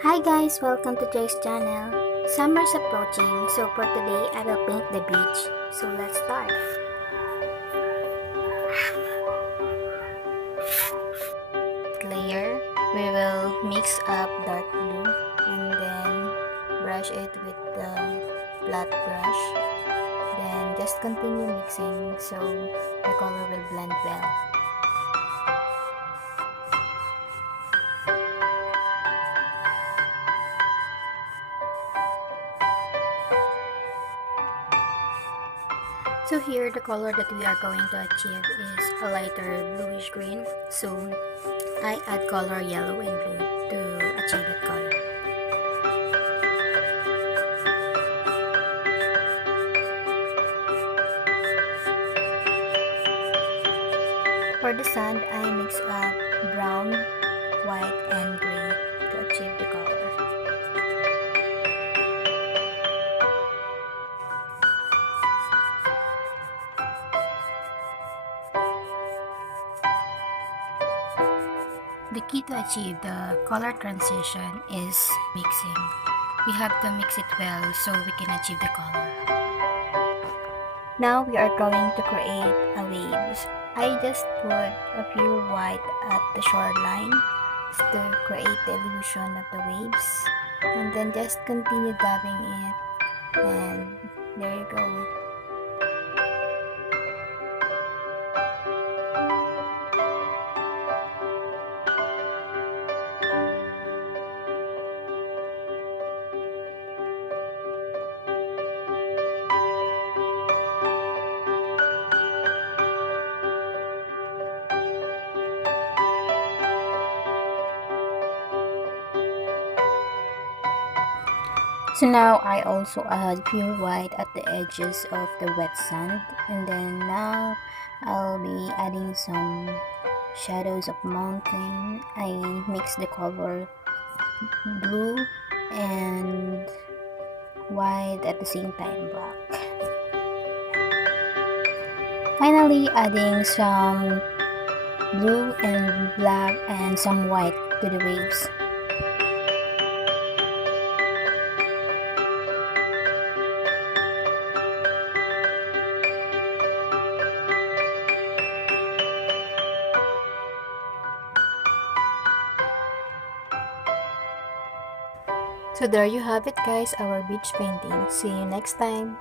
Hi guys, welcome to Jay's channel. Summer's approaching, so for today I will paint the beach. So let's start. Layer, we will mix up dark blue and then brush it with the flat brush. Then just continue mixing so the color will blend well. So here the color that we are going to achieve is a lighter bluish green. So I add color yellow and blue to achieve that color. For the sand, I mix up brown, white, and gray to achieve the color. The key to achieve the color transition is mixing. We have to mix it well so we can achieve the color. Now we are going to create a waves. I just put a few white at the shoreline to create the illusion of the waves, and then just continue dabbing it, and there you go. So now I also add pure white at the edges of the wet sand, and then now I'll be adding some shadows of mountain. I mix the color blue and white at the same time black. Finally adding some blue and black and some white to the waves. So there you have it guys, our beach painting. See you next time.